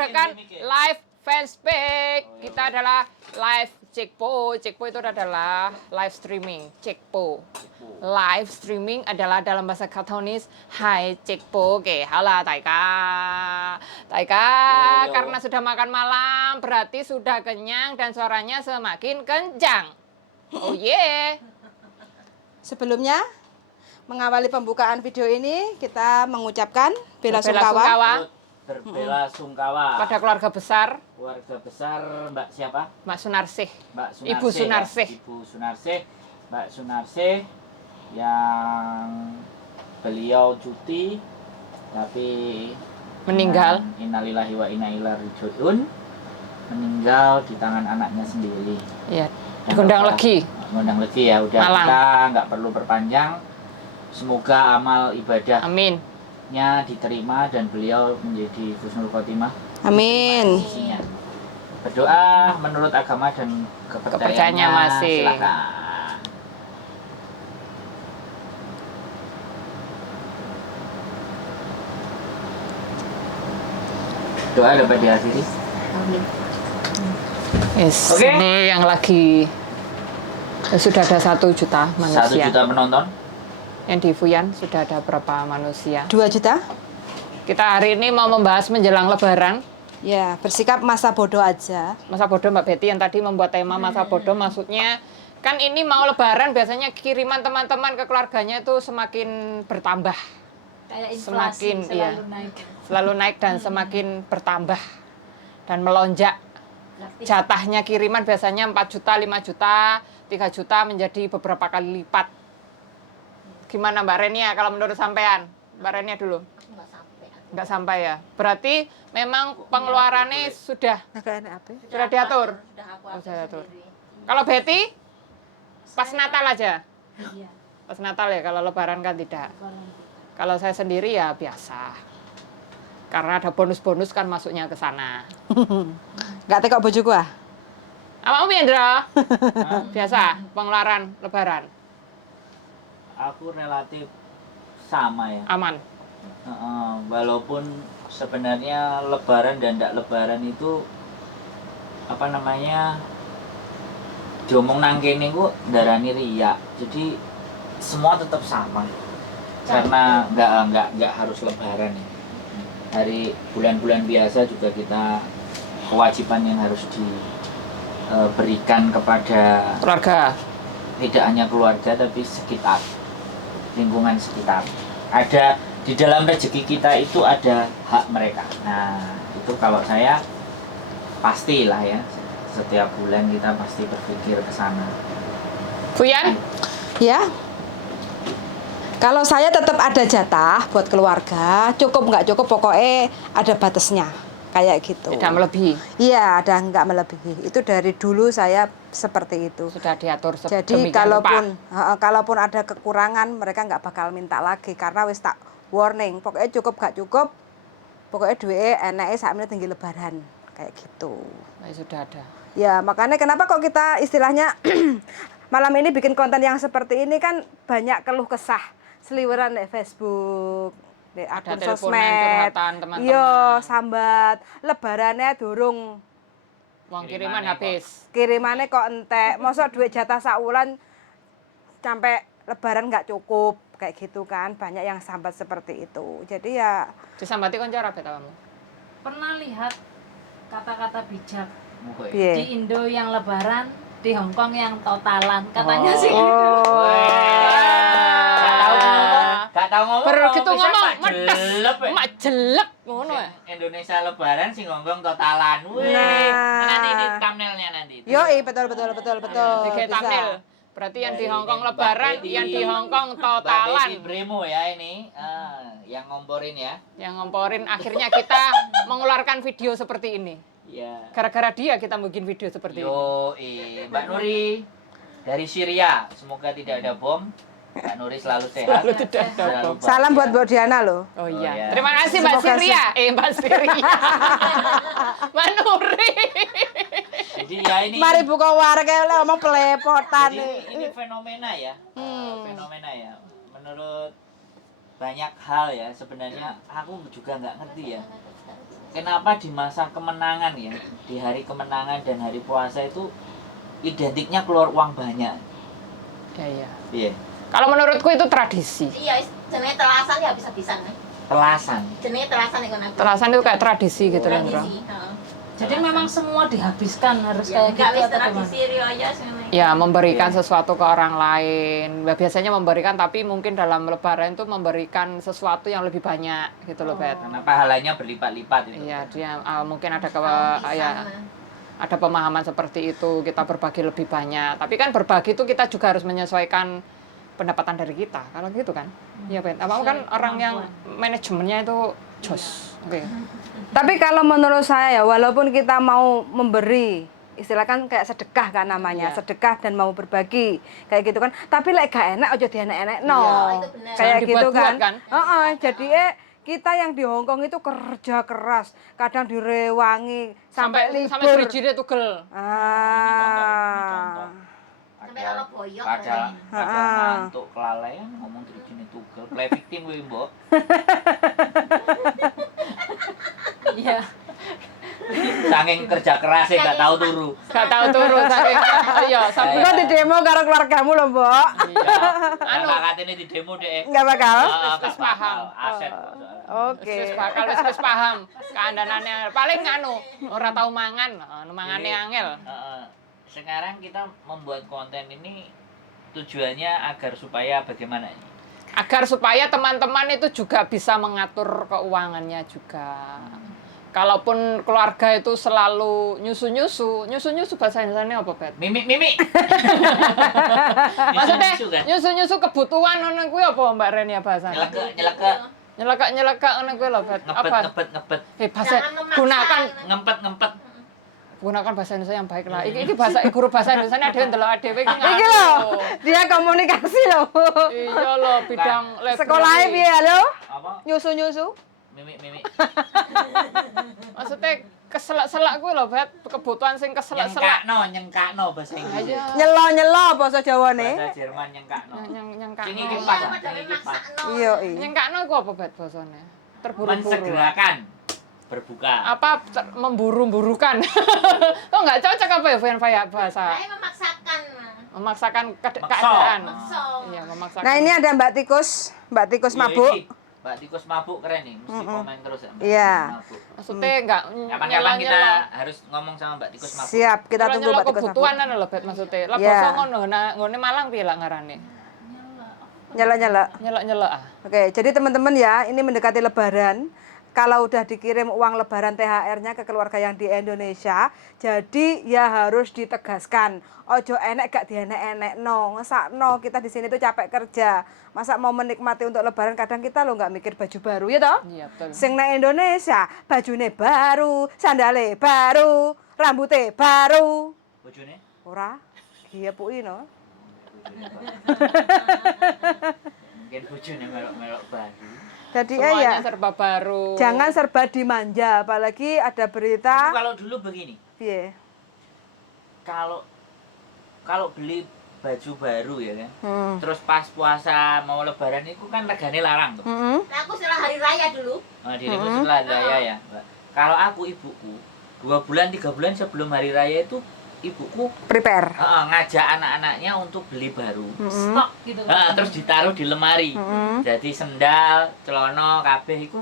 mengadakan live fanspage. Kita adalah live Cekpo. Cekpo itu adalah live streaming. Cekpo. Live streaming adalah dalam bahasa Kantonis Hai Cekpo. Oke, halo Taika. Taika, karena sudah makan malam berarti sudah kenyang dan suaranya semakin kencang. Oh yeah. Sebelumnya mengawali pembukaan video ini kita mengucapkan bela-sungkawa berbela-sungkawa pada keluarga besar Mbak siapa? Mbak Sunarsih. Mbak Sunarsih, Ibu Sunarsih. Ya. Ibu Sunarsih, Mbak Sunarsih yang beliau cuti tapi Meninggal. Innalillahi wa inna ilaihi raji'un, meninggal di tangan anaknya sendiri. Iya. Gondang legi. Gondang legi ya, udah Malang. Kita nggak perlu berpanjang. Semoga amal ibadah Amin. diterima dan beliau menjadi husnul khotimah. Amin. Isinya. Berdoa menurut agama dan kepercayaannya masing. Silakan. Doa dapat diakhiri. Yes. Oke. Ini yang lagi sudah ada 1 juta 1 manusia. juta penonton. Yang di Fuyan sudah ada berapa manusia? 2 juta? Kita hari ini mau membahas menjelang Lebaran. Ya, bersikap masa bodoh aja. Masa bodoh Mbak Betty yang tadi membuat tema masa bodoh, maksudnya kan ini mau Lebaran biasanya kiriman teman-teman ke keluarganya itu semakin bertambah. Kayak inflasi Semakin, selalu naik. Selalu naik dan semakin bertambah dan melonjak. Jatahnya kiriman biasanya 4 juta, 5 juta, 3 juta menjadi beberapa kali lipat. Gimana Mbak Renia kalau menurut sampean? Mbak Renia dulu. Nggak sampai ya. Berarti memang pengeluarannya sudah diatur. Sudah diatur. Kalau Betty pas Natal aja. Iya. Pas Natal ya, kalau Lebaran kan tidak. Kalau saya sendiri ya biasa. Karena ada bonus-bonus kan masuknya ke sana. Nggak tekok bojoku ah? Apa Om Yendra? Biasa pengeluaran Lebaran. Aku relatif sama ya. Aman. Walaupun sebenarnya Lebaran dan tidak Lebaran itu apa namanya diomong nang kene ku darani riya. Jadi semua tetap sama. Karena nggak harus Lebaran ya. Hari bulan-bulan biasa juga kita kewajiban yang harus diberikan kepada Keluarga. tidak hanya keluarga tapi sekitar, lingkungan sekitar. Ada di dalam rezeki kita itu ada hak mereka. Nah, itu kalau saya pastilah ya, setiap bulan kita pasti berpikir ke sana. Fuyan? Ya. Kalau saya tetap ada jatah buat keluarga, cukup nggak cukup pokoknya ada batasnya. Kayak gitu. Tidak melebihi. Iya, ada nggak melebihi. Itu dari dulu saya seperti itu. Sudah diatur Jadi kalaupun ada kekurangan mereka nggak bakal minta lagi karena wis tak warning. Pokoknya cukup nggak cukup. Pokoknya duit enaknya saat ini tinggi Lebaran kayak gitu. Nah, sudah ada. Ya makanya kenapa kok kita istilahnya malam ini bikin konten yang seperti ini kan banyak keluh kesah seliweran di Facebook. Di akun teleponan, sosmed, curhatan teman-teman. iya sambat, lebarannya durung, Uang kiriman habis. kirimannya kok entek, masa duit jatah saulan sampai lebaran nggak cukup, kayak gitu kan, banyak yang sambat seperti itu, jadi ya. Disambati kon cara bet kamu? Pernah lihat kata-kata bijak Piye? di Indo yang Lebaran, di Hong Kong yang totalan, katanya sih. Gak tahu ngomong. Begitu bisa ngomong, mak jelek, ya. mak jelek ngono ya. Indonesia Lebaran sing ngomong totalan. Wih. Nah. Nanti ini thumbnailnya nanti. Yoi, betul. Tiga Bisa. thumbnail. Berarti yang di Dari Hong Kong ini, Lebaran, Mbak Betty. yang di Hong Kong Mbak totalan. Betty Bremo ya ini, yang ngomporin ya. Yang ngomporin akhirnya kita mengeluarkan video seperti ini. Iya. Gara-gara dia kita bikin video seperti ini. Yo, Mbak Nuri dari Syria, semoga tidak ada bom. Mbak Nuri selalu sehat. Selalu tidak ada Selalu bom. bahagia. Salam buat Mbak Diana loh. Oh iya. iya. Terima kasih Mbak Semoga Syria. Mbak Syria. Mbak Nuri. Jadi ya ini. Mari buka warung ngomong pelepotan Jadi nih. ini fenomena ya. Fenomena ya. Menurut banyak hal ya sebenarnya aku juga nggak ngerti ya. kenapa di masa kemenangan ya, di hari kemenangan dan hari puasa itu identiknya keluar uang banyak. Ya, iya. Iya. Kalau menurutku itu tradisi. Iya, jenenge telasan ya bisa-bisa nih. Telasan. Jenenge telasan iku aku. Telasan itu kayak tradisi gitu kan, Bro. Tradisi, heeh. Jadi memang semua dihabiskan harus Ya, kayak enggak gitu wis atau gimana? tradisi riaya sing Ya, memberikan Iya. sesuatu ke orang lain. Biasanya memberikan, tapi mungkin dalam lebaran itu memberikan sesuatu yang lebih banyak gitu loh, Bet. Karena pahalanya berlipat-lipat itu. Iya, dia mungkin ada ya. ada pemahaman seperti itu, kita berbagi lebih banyak. Tapi kan berbagi itu kita juga harus menyesuaikan pendapatan dari kita. Kalau gitu kan. Iya, Bet. Apa kan Sesuai orang yang kemampuan. manajemennya itu jos. Oke. Tapi kalau menurut saya ya, walaupun kita mau memberi, istilah kan kayak sedekah kan namanya, Iya. sedekah dan mau berbagi kayak gitu kan. Tapi lek gak enak aja dienek-enek no. Iya, itu benar. Kayak Jangan gitu dibuat-buat kan. kan? Jadi kita yang di Hong Kong itu kerja keras, kadang direwangi sampai libur. gerijine tugel. Ah. Sampai ono boyok Kadang Heeh. ngantuk kelalaian ngomong dirjine tugel. Play victim kuwi, Mbok. Iya. Saking kerja kerasnya nggak tahu turu. Gak tahu turu saking iya sampai Kok di demo karo keluargamu loh, Mbok? iya. Anu Anu katene di demo dek. Enggak bakal? wis paham. Aset. Oke. Wis bakal wis paham keandanannya paling anu ora tahu mangan, mangane Jadi, angel. Sekarang kita membuat konten ini tujuannya agar supaya bagaimana ini? Agar supaya teman-teman itu juga bisa mengatur keuangannya juga. Kalaupun keluarga itu selalu nyusu bahasa Indonesianya apa, Bet? Mimik. Maksudnya Nyusu kan? nyusu kebutuhan ngono kuwi apa Mbak Ren ya bahasanya? Nyeleke, Nyelekak ngono kuwi lho, Bet. Apa? ngebet. Bahasa Jangan memaksa. Ngempet. gunakan bahasa Indonesia yang baik lah. Iki bahasa guru bahasa Indonesia ada yang delok dhewe iki. Iki loh, dia komunikasi loh. Iya loh, bidang library. Sekolahnya piye halo? Apa? Nyusu-nyusu? Mimik. Maksudnya keselak-selak kuwi lho, Bet. Kebutuhan sing keselak-selak. Nyengkakno bahasa Inggris. Ayo. Nyelo-nyelo bahasa Jawane. Bahasa Jerman nyengkakno. Nyengkak. Sing iki pas, sing iki pas. Iya, iya. Nyengkakno iku apa, Bet, basane? Terburu-buru. Mensegerakan berbuka. Apa memburu-burukan? Kok nggak cocok apa ya Vian bahasa? Saya memaksakan. Memaksakan Maksa. keadaan. Maksa. Iya, memaksakan. Nah, ini ada Mbak Tikus Iya, mabuk. iki. Mbak Tikus mabuk keren nih, mesti komen terus ya. Mbak Iya. Tikus mabuk. Maksudnya nggak Kapan-kapan kita harus ngomong sama Mbak Tikus mabuk. Siap, kita tunggu Mbak Tikus kebutuhan mabuk. kan lho, Bet, maksudnya. Lah Iya. basa ngono, ngene Malang piye lah ngarane? Nyelo-nyelo. Nyelek-nyelek ah. Oke, jadi teman-teman ya, ini mendekati Lebaran. Kalau udah dikirim uang Lebaran THR-nya ke keluarga yang di Indonesia, jadi ya harus ditegaskan. Ojo enek gak dienek-enek no, ngesak no. Kita di sini tuh capek kerja. Masa mau menikmati untuk Lebaran kadang kita lo nggak mikir baju baru ya toh? Iya, betul. Sing nang Indonesia, bajune baru, sandale baru, rambutnya baru. Bojone? Ora, iya pui no. Mungkin bojone melok-melok baru. Jadi Semuanya ya, serba baru. jangan serba dimanja, apalagi ada Tapi berita. kalau dulu begini, Piye? kalau beli baju baru ya kan, Hmm. terus pas puasa mau Lebaran itu kan regane larang tuh. Hmm. Nah, aku setelah hari raya dulu. Nah, dirimu setelah raya ya. Mbak. Kalau aku ibuku 2 bulan 3 bulan sebelum hari raya itu ibuku Prepare. ngajak anak-anaknya untuk beli baru. Stok gitu kan. Terus ditaruh di lemari. Hmm. Jadi sendal, celana, kabeh itu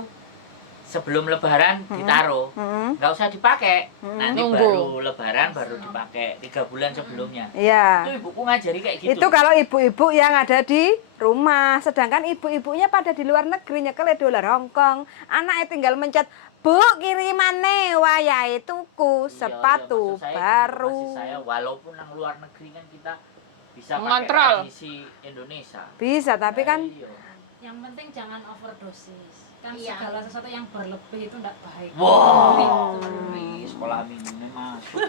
sebelum Lebaran ditaruh. Hmm. Nggak usah dipakai. Nanti Nunggu. baru Lebaran baru dipakai 3 bulan sebelumnya. Iya. Itu ibuku ngajari kayak gitu. Itu kalau ibu-ibu yang ada di rumah, sedangkan ibu-ibunya pada di luar negeri nyekel dolar Hongkong. Anaknya tinggal mencet, "Bu, kirimane wayahe tuku Iya, sepatu maksud saya gini, baru." maksud saya walaupun yang luar negeri kan kita bisa Mengontrol. pakai tradisi Indonesia. Bisa, tapi kan Iya. Yang penting jangan overdosis. Kan Iya. segala sesuatu yang berlebih itu enggak baik. Wow. Gitu. Di sekolah minggunya masuk.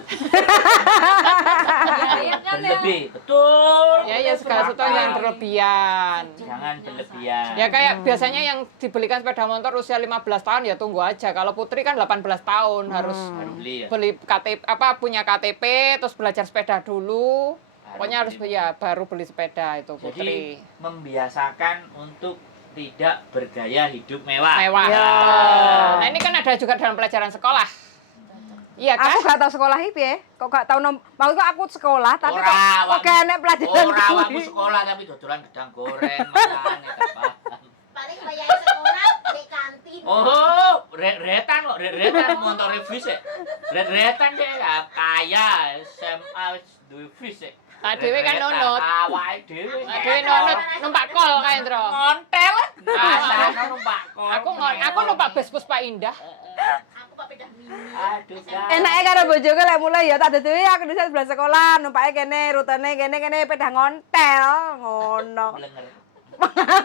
Ya, iya kan ya. Berlebih, betul. Ya ya segala sesuatu jangan berlebihan. Jangan berlebihan. Ya kayak biasanya yang dibelikan sepeda motor usia 15 tahun ya tunggu aja. Kalau Putri kan 18 tahun harus Baru beli ya. beli KTP punya KTP terus belajar sepeda dulu. Baru Pokoknya harus beli. ya baru beli sepeda itu Jadi Putri. membiasakan untuk tidak bergaya hidup mewah. Mewah. Ya. Nah, ini kan ada juga dalam pelajaran sekolah. Iya kan? Aku gak tahu sekolah iki ya. Kok gak tahu maksudku aku sekolah tapi kok Ora, enek pelajaran Ora kuwi. awakmu sekolah tapi dodolan gedang goreng makane gak paham. Paling bayar sekolah di kantin. Oh, retan kok, retan motor review sih. Retan deh, kaya SMA duwe vis sih. Ah, dhewe kan nunut. Awake dhewe. Dhewe nunut numpak kol kae, Ndro. Ngontel. Asane numpak kol. Aku numpak bus Puspa Indah. Aku kok pedah mini. Aduh, guys. Enake karo bojoku lek mulai ya tak duduhi aku dhisik sebelah sekolah, numpake kene, rutene kene pedah ngontel, ngono. Blenger.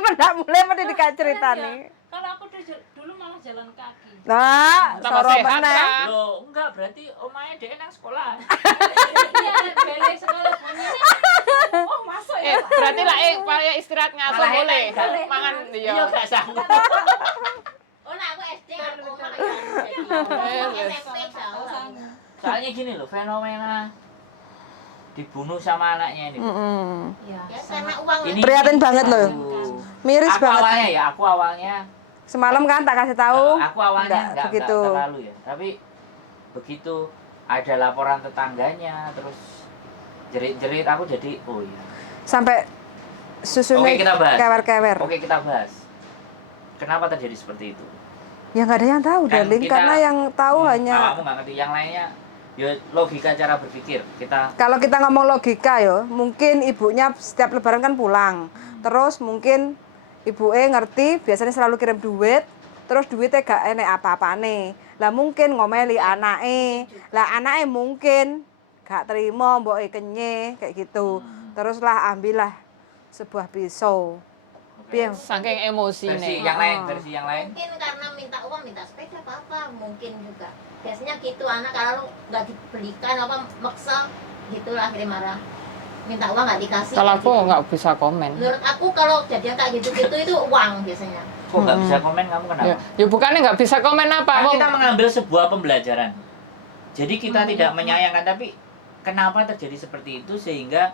Mendak mulai mesti dikaceritani. Kalau aku dulu malah jalan kaki. Nah, Tambah soro sehat, meneh. Ra. Loh, enggak berarti omahe dhek nang sekolah. Iya, balik sekolah bunyi. Oh, masuk ya. Berarti lah kaya istirahat ngasuh Malah boleh. enak. Mangan Iya iya. gak sanggup. Oh, nah aku SD kan omah Yes. SMP jauh. Soalnya gini loh, fenomena dibunuh sama anaknya ini. Ya, Ya sama karena uang Ini Prihatin banget loh. Aduh. Miris Aku banget. awalnya ya, aku awalnya Semalam kan tak kasih tahu. aku awalnya enggak begitu. terlalu ya. Tapi begitu ada laporan tetangganya terus jerit-jerit aku jadi oh iya. Sampai susunya Oke, kita bahas. kewer-kewer. Oke, kita bahas. Kenapa terjadi seperti itu? Ya nggak ada yang tahu, Kan darling, kita- karena yang tahu hanya Kamu nggak ngerti yang lainnya. Ya logika cara berpikir kita kalau kita ngomong logika yo, mungkin ibunya setiap lebaran kan pulang. Terus mungkin ibunya ngerti biasanya selalu kirim duit, terus duitnya gak enek apa-apane. Lah mungkin ngomeli anake. Lah anake mungkin gak terima mboke kenye kayak gitu. Teruslah ambillah sebuah pisau. Piye? Saking emosi versi nih. yang lain, versi yang lain. mungkin karena minta uang, minta sepeda apa mungkin juga. Biasanya gitu anak kalau nggak dibelikan apa maksa gitu lah akhirnya marah. Minta uang nggak dikasih. Kalau kayak aku gitu. nggak bisa komen. Menurut aku kalau jadian kayak gitu-gitu itu uang biasanya. Kok nggak bisa komen kamu kenapa? Ya bukannya nggak bisa komen apa? Kan Wong. kita mengambil sebuah pembelajaran. Jadi kita tidak menyayangkan, tapi kenapa terjadi seperti itu sehingga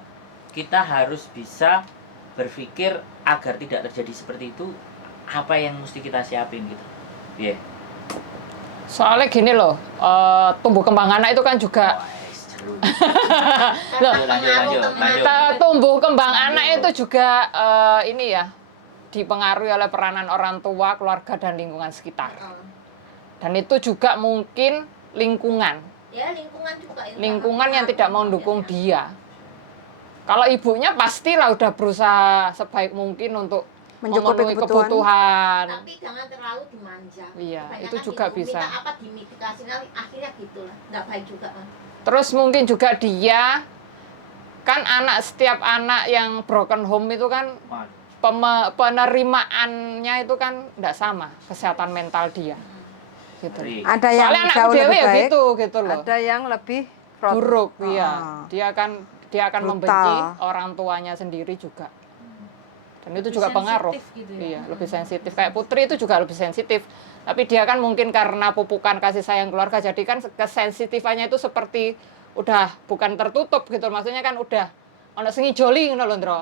kita harus bisa berpikir agar tidak terjadi seperti itu, apa yang mesti kita siapin gitu. Iya. Soalnya gini loh, tumbuh kembang anak itu kan juga Karena Lanjut, pengaruh lanjut, teman. lanjut. tumbuh kembang anak itu juga ini ya dipengaruhi oleh peranan orang tua, keluarga dan lingkungan sekitar. Dan itu juga mungkin lingkungan, Ya lingkungan juga. itu lingkungan yang sangat tidak mau pengaruh mendukung biasanya. dia. Kalau ibunya pastilah udah berusaha sebaik mungkin untuk Mencukupi memenuhi kebutuhan. kebutuhan. Tapi jangan terlalu dimanja. Iya, Kebanyakan itu juga gitu, bisa. Minta apa dimitigasi nanti akhirnya gitulah. Nggak baik juga kan. Terus mungkin juga dia kan setiap anak yang broken home itu kan penerimaannya itu kan tidak sama kesehatan mental dia. Gitu. ada yang Soalnya anakku jauh dewe lebih ya baik, gitu loh. ada yang lebih Buruk, Ah. iya. Dia akan Brutal. membenci orang tuanya sendiri juga. Dan itu Lebih juga pengaruh. sensitif gitu ya. Iya, lebih sensitif. Kayak Putri itu juga lebih sensitif. Tapi dia kan mungkin karena pupukan kasih sayang keluarga, jadi kan kesensitifannya itu seperti udah bukan tertutup gitu. Maksudnya kan udah ono sing ijoli ngono lho, Ndro.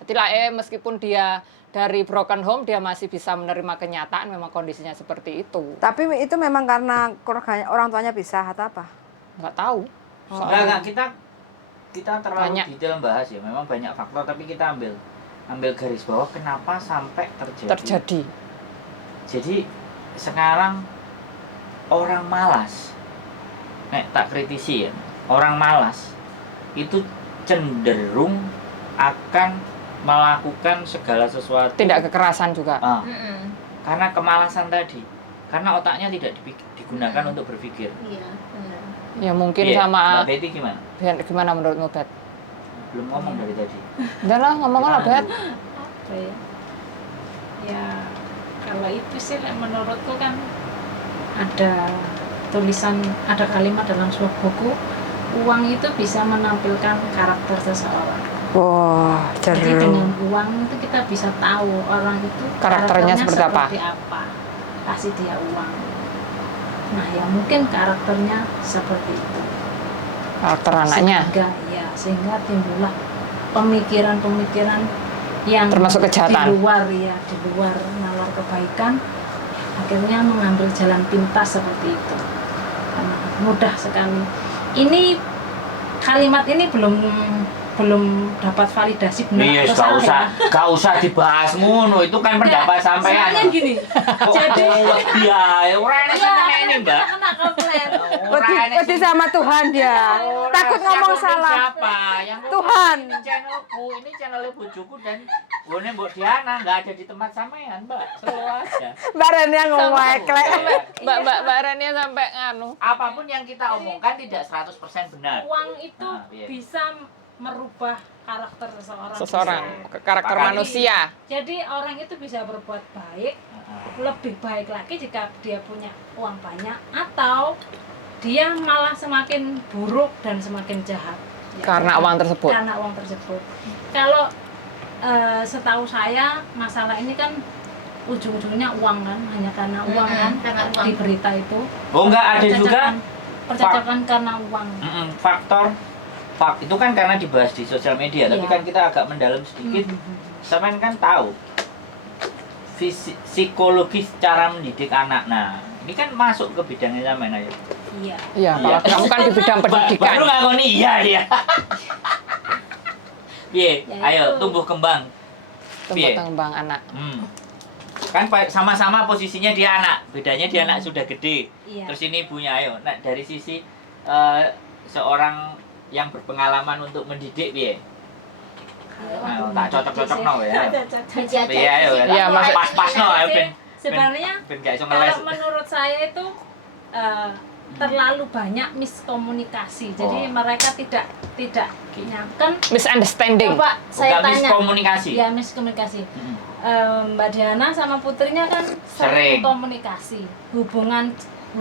Jadi lah meskipun dia dari broken home, dia masih bisa menerima kenyataan memang kondisinya seperti itu. Tapi itu memang karena keluarganya orang tuanya pisah atau apa? Nggak tahu. Enggak, kita terlalu Banyak. detail bahas ya. Memang banyak faktor, tapi kita ambil garis bawah kenapa sampai Terjadi. Jadi sekarang orang malas, tak kritisi ya, orang malas itu cenderung akan melakukan segala sesuatu Tidak kekerasan juga. karena kemalasan tadi, karena otaknya tidak digunakan untuk berpikir. Iya, benar. Ya mungkin Iya, sama Mbak Betty gimana? gimana menurutmu, Bet? Belum ngomong dari tadi. Udah lah, ngomong lah, Gimana, Bet. Bu? Apa ya? Ya kalau itu sih menurutku kan ada tulisan, ada kalimat dalam sebuah buku, uang itu bisa menampilkan karakter seseorang. Wah, Jadi jeru. dengan uang itu kita bisa tahu orang itu Karakternya seperti apa? apa. Kasih dia uang. Nah, ya mungkin karakternya seperti itu. Karakter anaknya. Sehingga timbullah pemikiran-pemikiran yang Termasuk kejahatan. di luar nalar kebaikan, akhirnya mengambil jalan pintas seperti itu. Karena mudah sekali. Ini kalimat ini belum dapat validasi benar Iya, atau salah ya. gak usah dibahas ngono, itu kan pendapat sampean. Soalnya gini, Jadi dia ora enak ya, ini, Mbak. kena komplain. Wedi sama Tuhan dia. Takut ngomong salah. Siapa? Yang Tuhan. Ini channelku, ini channelnya bojoku dan gue Mbok Diana nggak ada di tempat sampean, Mbak. Selalu aja. Mbak Renia ngomong eklek. Mbak Rania sampai nganu. Apapun yang kita omongkan tidak 100% benar. Uang itu Iya. bisa merubah karakter seseorang. Seseorang, Bisa. karakter Makanya. manusia. Jadi orang itu bisa berbuat baik, lebih baik lagi jika dia punya uang banyak, atau dia malah semakin buruk dan semakin jahat. Ya, Karena uang tersebut. Karena uang tersebut. Kalau setahu saya masalah ini kan ujung-ujungnya uang kan, hanya karena uang kan, karena uang. di berita itu. Oh enggak, ada juga Percacakan karena uang. faktor itu kan karena dibahas di sosial media, tapi Iya. kan kita agak mendalam sedikit. Sampean kan tahu psikologis cara mendidik anak. Nah, ini kan masuk ke bidangnya sampean aja. Iya. Iya, kalau kamu kan di bidang pendidikan. Baru ngakoni iya dia. Piye? Ya, Ayo itu. tumbuh kembang. Tumbuh Piye? kembang anak. Kan sama-sama posisinya dia anak, bedanya dia anak sudah gede. Iya. Terus ini ibunya, ayo. Nah, dari sisi seorang yang berpengalaman untuk mendidik, piye? Ayo, tak cocok-cocok no ya. Menjaga Iya, ayo. isi Iya, kepala Mas. Pas-pas no, ayo ben. Sebenarnya Ben gak iso ngeles. kalau menurut saya itu terlalu banyak miskomunikasi. Jadi Oh. mereka tidak kan Misunderstanding. coba saya Bukan tanya. miskomunikasi. Ya, miskomunikasi. Mm. Mbak Diana sama putrinya kan Sering. sering komunikasi. Hubungannya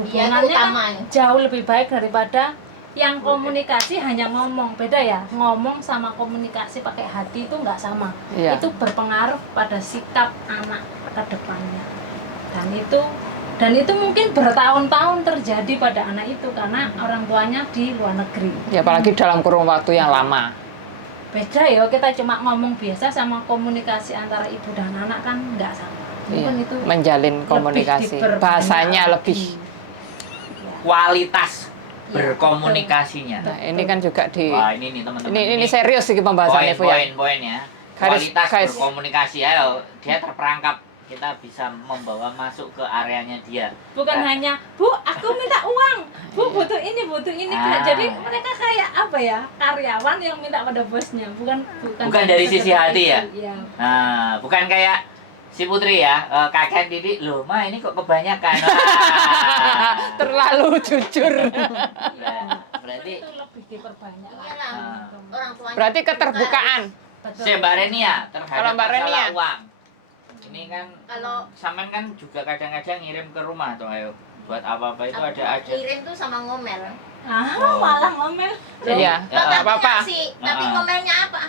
Iya, kan utama. jauh lebih baik daripada yang komunikasi hanya ngomong. Beda ya, ngomong sama komunikasi pakai hati itu nggak sama. Iya. Itu berpengaruh pada sikap anak ke depannya. Dan itu mungkin bertahun-tahun terjadi pada anak itu karena orang tuanya di luar negeri. Ya, apalagi dalam kurun waktu yang lama. Beda ya, kita cuma ngomong biasa sama komunikasi antara ibu dan anak kan nggak sama. Iya, Mungkin itu menjalin lebih komunikasi. diperbanyak Bahasanya lagi. lebih. Ya. Kualitas Iya, berkomunikasinya. Nah, ini kan juga di Wah, ini nih teman-teman. ini serius sih pembahasannya, Bu ya. Poin-poin ya. Garis- Kualitas garis. berkomunikasi, ayo. Dia terperangkap. Kita bisa membawa masuk ke areanya dia. Bukan Nah, hanya, Bu, aku minta uang, Bu, butuh ini. Ah. Jadi mereka kayak apa ya, karyawan yang minta pada bosnya, bukan dari sisi hati ya? Iya. Nah, bukan kayak si Putri ya, kakek Didi, loh, Ma ini kok kebanyakan. Wah. Terlalu jujur. Nah, berarti Itu lebih diperbanyak. Iyalah, orang tuanya. Berarti keterbukaan. Betul. si Mbak Renia terhadap Kalau Mbak masalah Renia? uang. Ini kan Kalau Saman kan juga kadang-kadang ngirim ke rumah tuh, ayo. Buat apa-apa itu aku ada. kirim tuh sama ngomel. Oh. Malah ngomel. Iya, Ya, Tapi apa-apa. ngasih, tapi ngomelnya apa?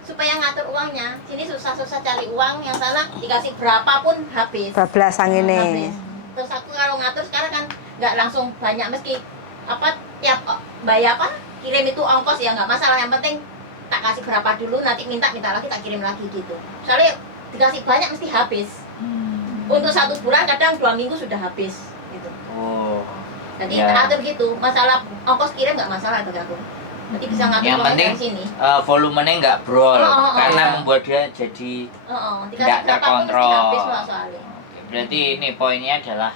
Supaya ngatur uangnya. Sini susah-susah cari uang, yang sana dikasih berapapun habis. Bablas sang ini. Habis. Terus aku kalau ngatur sekarang kan nggak langsung banyak, meski apa tiap bayar apa kirim itu ongkos ya nggak masalah, yang penting tak kasih berapa dulu, nanti minta lagi tak kirim lagi gitu. Soalnya dikasih banyak mesti habis. Untuk 1 bulan kadang 2 minggu sudah habis gitu. Oh. Jadi Ya. atur gitu, masalah ongkos kirim nggak masalah bagi aku. Jadi bisa ngatur Yang uangnya penting dari sini. volumenya nggak brol Oh. karena membuat dia jadi Dikasih nggak berapapun mesti terkontrol. habis lah soalnya. Oke, berarti ini poinnya adalah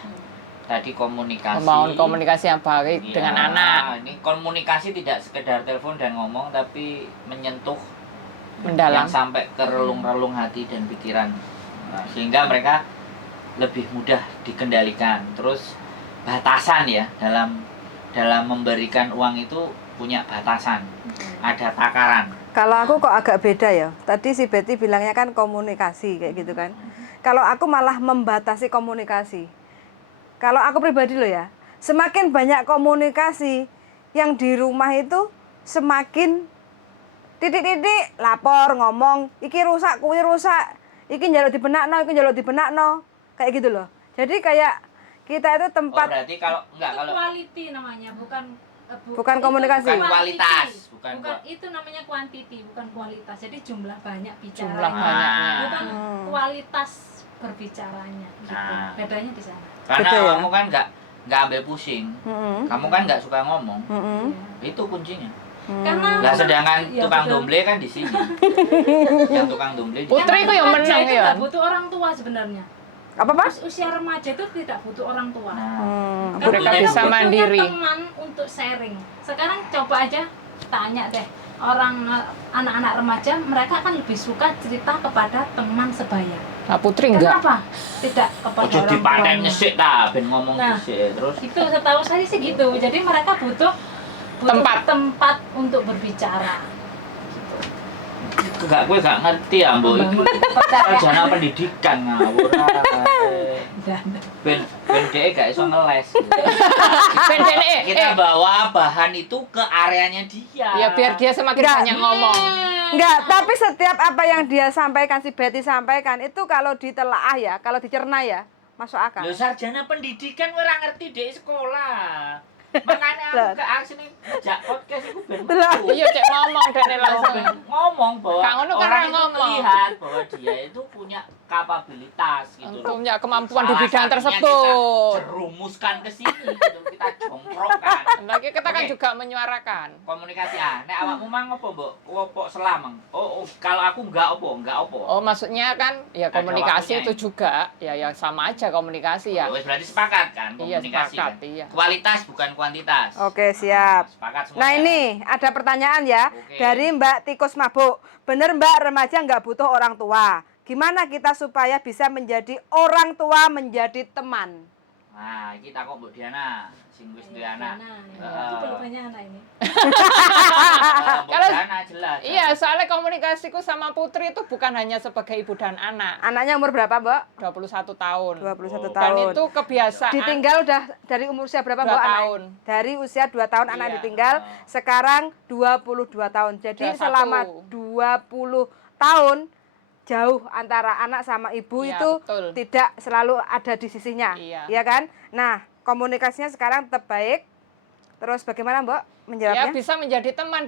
tadi komunikasi. Membangun komunikasi yang baik Iya, dengan anak. Ini komunikasi tidak sekedar telepon dan ngomong, tapi menyentuh Mendalam. yang sampai ke relung-relung hati dan pikiran. Nah, sehingga mereka lebih mudah dikendalikan. Terus batasan ya dalam memberikan uang itu punya batasan. Ada takaran. Kalau aku kok agak beda ya. Tadi si Betty bilangnya kan komunikasi kayak gitu kan. Kalau aku malah membatasi komunikasi. Kalau aku pribadi loh ya, semakin banyak komunikasi yang di rumah itu semakin titik-titik lapor ngomong, iki rusak, kuwi rusak, iki njaluk dibenakno, kayak gitu loh. Jadi kayak kita itu Oh, tempat berarti kalau enggak Itu kalau quality namanya, bukan Bukan komunikasi. Bukan kualitas, bukan itu namanya quantity, bukan kualitas. Jadi jumlah banyak bicara. Jumlah banyaknya. Bukan kualitas berbicaranya. Gitu. Nah. Bedanya di sana. Karena Gitu ya? kamu kan nggak ambil pusing. Kamu kan nggak suka ngomong. Iya. Itu kuncinya. Karena Lah sedangkan ya, tukang betul. domble kan di sini. Yang tukang domble di Putri kok yang remaja menang itu ya? nggak butuh orang tua sebenarnya. Apa Mas? Usia remaja itu tidak butuh orang tua. Nah, Karena mereka mereka bisa butuhnya mandiri. teman untuk sharing. Sekarang coba aja tanya deh anak-anak remaja, mereka akan lebih suka cerita kepada teman sebaya. Nah, Putri enggak. Kenapa? Tidak kepada ojo orang dipaten tuanya. nyesik ta ben ngomong Nah. dhisik terus. Itu setahu saya sih gitu. Jadi mereka butuh tempat untuk berbicara. Gak gue gak ngerti ya, Mbok. Iki sarjana pendidikan ngawur ae. Ben dhek gak iso ngeles. Ben dhek, Kita bawa bahan itu ke areanya dia. Ya biar dia semakin Enggak. banyak ngomong. Enggak, tapi setiap apa yang dia sampaikan, si Betty sampaikan itu kalau ditelaah ya, kalau dicerna ya, masuk akal. Lho sarjana pendidikan ora ngerti dhek sekolah. Makanya aku ke sini ngejak podcast iku ben metu. Iya, Cek ngomong dan langsung. Ngomong bahwa Kak Ngono kan orang orang itu ngomong. melihat bahwa dia itu punya kapabilitas gitu loh. Punya kemampuan di Salah bidang satunya tersebut. Kita jerumuskan ke sini gitu, kita jongkrokkan. Lagi kita kan Oke. juga menyuarakan. Komunikasi nek awakmu mang opo, Mbok? Opo selamang? Oh, kalau aku enggak opo. Oh, maksudnya kan ya Ada komunikasi waktunya itu juga ya sama aja komunikasi ya. Wes berarti sepakat kan Iya, komunikasi. sepakat, kan? iya. Kualitas bukan kuantitas. Oke, siap. Sepakat semuanya. Nah ini ada pertanyaan ya Oke. dari Mbak Tikus Mabuk. Bener Mbak, remaja nggak butuh orang tua. Gimana kita supaya bisa menjadi orang tua, menjadi teman? Nah, kita kok Mbok Diana, sing wis duwe anak. Itu perlu banyak anak ini. Mbok Kalau- Diana jelas. Iya, soalnya komunikasiku sama Putri itu bukan hanya sebagai ibu dan anak. Anaknya umur berapa Mbak? 21 tahun. 21 Oh. Dan tahun. itu kebiasaan. Ditinggal udah dari umur usia berapa 2 Mbak? Anak? tahun. Dari usia 2 tahun anak Iya. ditinggal, sekarang 22 tahun. Jadi 21. selama 20 tahun jauh antara anak sama ibu Iya, itu betul. tidak selalu ada di sisinya. Iya. Ya kan? Nah, komunikasinya sekarang tetap baik. Terus bagaimana Mbak Ya menjawabnya? bisa menjadi teman.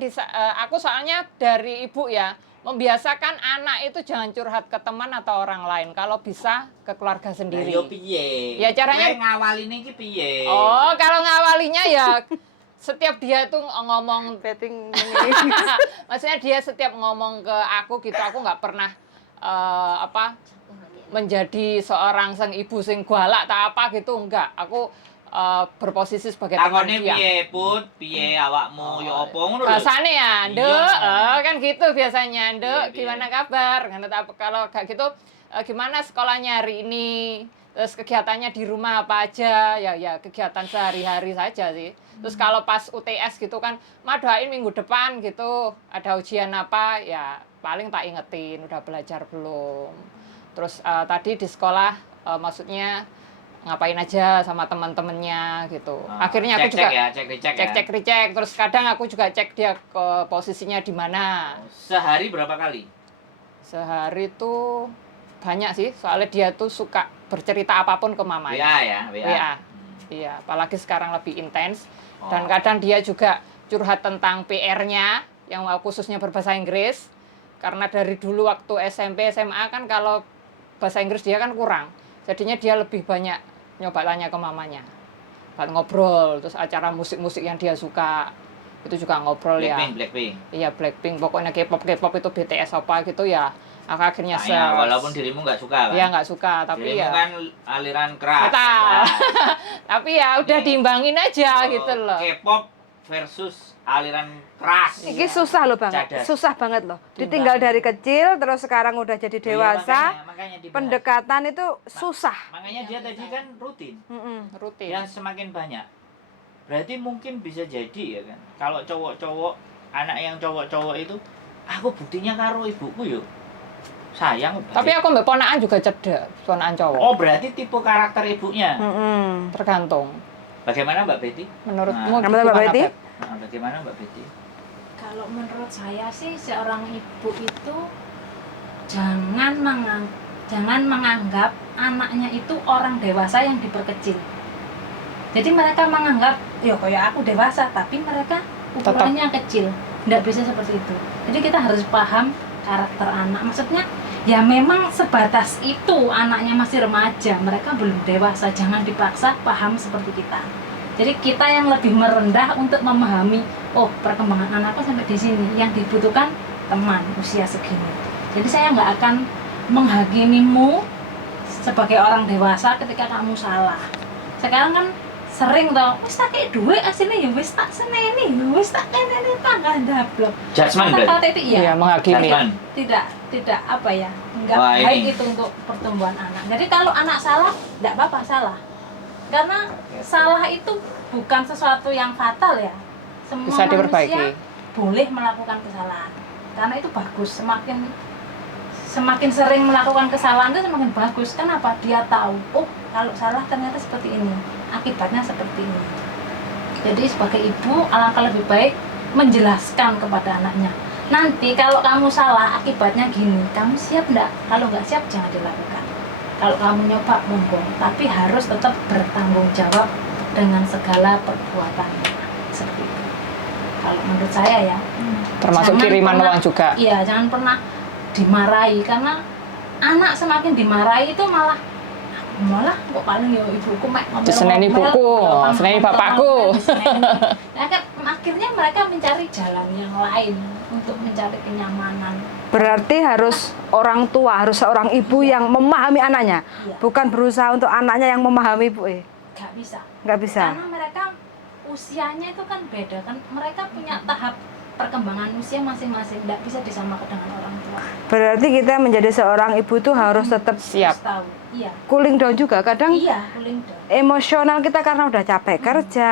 Aku soalnya dari ibu ya membiasakan anak itu jangan curhat ke teman atau orang lain. Kalau bisa ke keluarga sendiri. Yo piye? Ya, caranya- Kowe ngawaline iki piye? Oh, kalau ngawalinya ya setiap dia tuh ngomong, Betting maksudnya dia setiap ngomong ke aku gitu, aku nggak pernah menjadi seorang sang ibu sing galak tak apa gitu, enggak. Aku berposisi sebagai teman Takone dia. piye, Put? Piye awakmu? Ya apa ngono lho. Bahasane ya, Iya. Nduk, kan gitu biasanya, Nduk, Iya, iya. gimana kabar? Kalau kayak gitu, gimana sekolahnya hari ini? Terus kegiatannya di rumah apa aja? Ya kegiatan sehari-hari saja sih. Terus kalau pas UTS gitu kan, Ma doain minggu depan gitu, ada ujian apa? Ya paling tak ingetin, udah belajar belum? Terus tadi di sekolah, maksudnya ngapain aja sama teman-temannya gitu. Akhirnya aku juga cek cek. Terus kadang aku juga cek dia ke posisinya di mana. Sehari berapa kali? Sehari tuh banyak sih, soalnya dia tuh suka bercerita apapun ke mamanya. WA ya, WA. WA. Iya, apalagi sekarang lebih intens. Oh. Dan kadang dia juga curhat tentang PR-nya yang khususnya berbahasa Inggris. Karena dari dulu waktu SMP, SMA kan kalau bahasa Inggris dia kan kurang. Jadinya dia lebih banyak nyoba tanya ke mamanya. Buat ngobrol, terus acara musik-musik yang dia suka. Itu juga ngobrol ya. Blackpink. Iya, Blackpink, pokoknya K-pop itu BTS apa gitu ya. Aku akhirnya Walaupun dirimu nggak suka kan? Iya, nggak suka, tapi dirimu ya kan aliran keras. Betul. Tapi ya udah Ini- diimbangin aja gitu loh. K-pop versus aliran keras. Ini susah loh Bang, Cadas. susah banget loh. Ditinggal dari kecil, terus sekarang udah jadi Iya, dewasa, makanya dibahas. pendekatan itu susah. Makanya dia tadi kan rutin. Rutin. Yang semakin banyak. Berarti mungkin bisa jadi ya kan. Kalau cowok-cowok, anak yang cowok-cowok itu, aku buktinya karo ibuku yo. Sayang. Tapi aku mbak ponakan juga cerdas, ponakan cowok. Oh, berarti tipe karakter ibunya. Tergantung. Bagaimana Mbak Betty? Menurutmu Nah, Mbak Betty? Nah, bagaimana Mbak Betty? Kalau menurut saya sih seorang ibu itu jangan menganggap anaknya itu orang dewasa yang diperkecil. Jadi mereka menganggap ya kayak aku dewasa, tapi mereka ukurannya kecil. Nggak bisa seperti itu. Jadi kita harus paham karakter anak. Maksudnya ya memang sebatas itu, anaknya masih remaja, mereka belum dewasa, jangan dipaksa paham seperti kita. Jadi kita yang lebih merendah untuk memahami, oh perkembangan anakku sampai di sini, yang dibutuhkan teman usia segini. Jadi saya nggak akan menghakimimu sebagai orang dewasa ketika kamu salah. Sekarang kan sering tau, wis tak kayak duit aslinya ya wis tak seneni, wis tak kenene tangga ndablok. Judgment Kata-kata berarti? itu Iya, menghakimi. Judgment. Tidak apa ya, enggak Wah, baik ini. itu untuk pertumbuhan anak. Jadi kalau anak salah, enggak apa-apa salah. Karena salah itu bukan sesuatu yang fatal ya. Semua Bisa diperbaiki. manusia boleh melakukan kesalahan. Karena itu bagus, semakin sering melakukan kesalahan itu semakin bagus. Kenapa? Dia tahu, oh kalau salah ternyata seperti ini, akibatnya seperti ini. Jadi sebagai ibu alangkah lebih baik menjelaskan kepada anaknya. Nanti kalau kamu salah akibatnya gini, kamu siap enggak? Kalau nggak siap jangan dilakukan. Kalau kamu nyoba monggo, tapi harus tetap bertanggung jawab dengan segala perbuatannya. Seperti itu. Kalau menurut saya ya. Termasuk Jangan kiriman pernah- uang juga. Iya, jangan pernah dimarahi, karena anak semakin dimarahi itu malah kok paling ya ibuku mek ngomel-ngomel, Diseneni ibuku, ya, seneni ngomel-ngomel, bapakku. diseneni. Nah kan akhirnya mereka mencari jalan yang lain untuk mencari kenyamanan. Berarti harus orang tua, harus seorang ibu yang memahami anaknya, Iya. bukan berusaha untuk anaknya yang memahami ibu. Gak bisa. Nggak bisa. Karena mereka usianya itu kan beda kan, mereka punya tahap perkembangan usia masing-masing, tidak bisa disamakan dengan orang tua. Berarti kita menjadi seorang ibu tuh harus tetap Siap. Harus tahu. Iya. cooling down juga. Kadang Iya, cooling down. emosional kita karena udah capek kerja